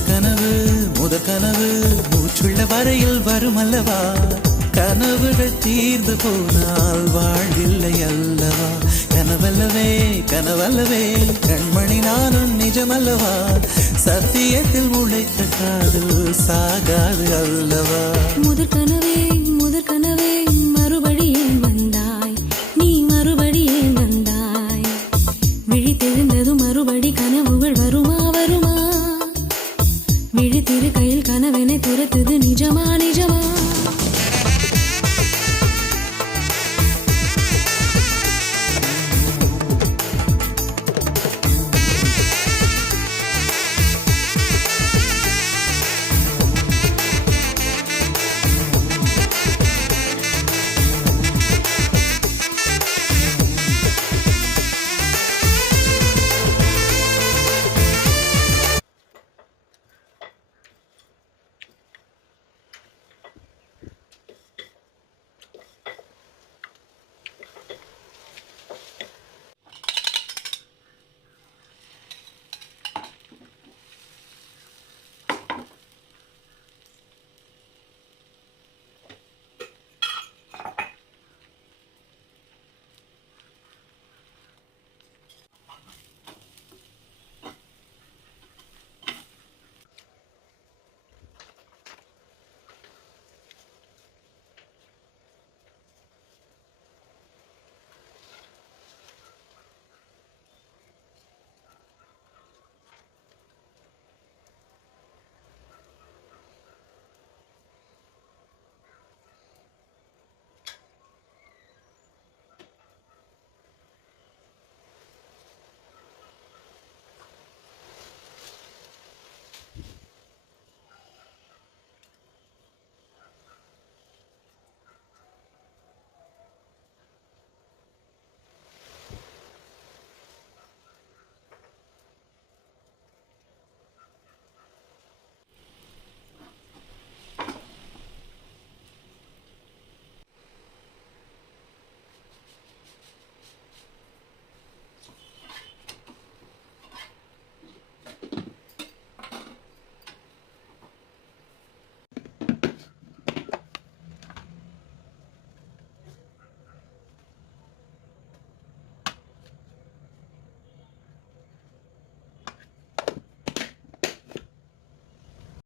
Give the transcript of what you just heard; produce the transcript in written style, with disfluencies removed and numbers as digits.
முதற் கனவு மூச்சுள்ள வரையில் வருமல்லவா கனவுகள் தீர்ந்து போனால் வாழ்வில்லை அல்லவா கனவல்லவே கண்மணி நானும் நிஜமல்லவா சத்தியத்தில் உழைத்த காதல் சாகாது அல்லவா முதற் கனவே மறுபடியும் வந்தாய் நீ மறுபடியும் வந்தாய் விழித்தெழுந்ததும் மறுபடி கனவுகள் வருமா விழித்திரு கையில் கனவென துரத்துது